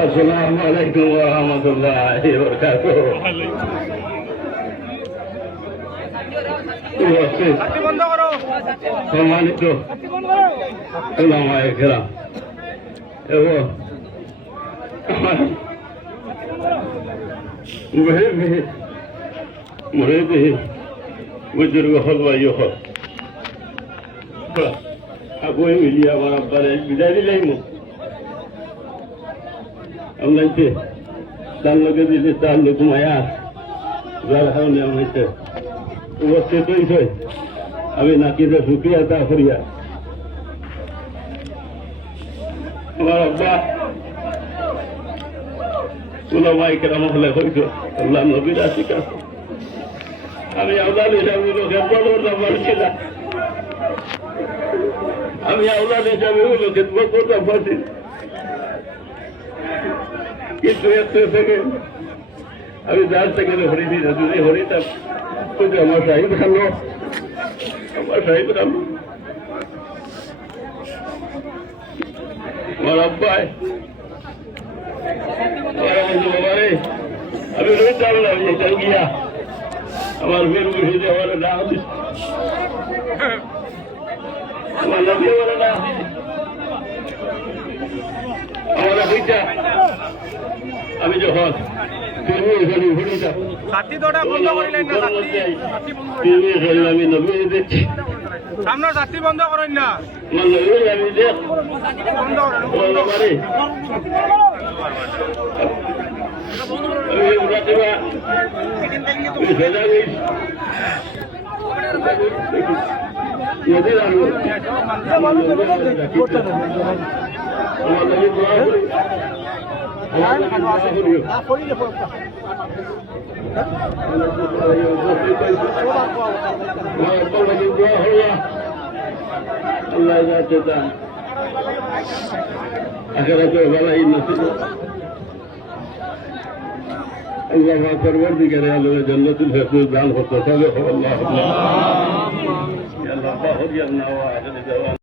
আসসালামু আলাইকুম ওয়া রাহমাতুল্লাহি ওয়া বারাকাতুহু। সম্মানিত উলামায়ে কেরাম এবং মুরিদি বুজুর্গ হল ভাই হল আগুয়ে মিলিয়ে আমার আব্বারে বিদায় দিলেই মুখ আমরা তার লোকে দিলে তার লোক মায়া যার কারণে হয়েছে উপস্থিত হয়েছে। আমি নাকিতে শুক্রিয়া তা করিয়া আমার আব্বা উলামায়ে কেরাম হলে হইতো আল্লাহ নবীর আশিক আছে। আমি আওলাদ হিসাবে লোকের বড় পারছিলাম, আমি আওলাদ হিসাবে লোকের বড় পারছি, কিন্তু এত থেকে আমি যার থেকে হরিণী না যদি হরিতাম কিন্তু আমার সাহিব ভালো, আমার সাহিব ভালো আমার আব্বাই বাবারে আমি রইতাম না এটা গিয়া আমার বের বসে আমার না আমার নবী বলে না আমার বইটা আমি যখন আমি নবী দেখছি সামনের যাত্রী বন্ধ করেন না, আমি দেখ বন্ধ করেন। الله پروردگار عالم جنت الفردوس دان خود تصالح الله. يا الله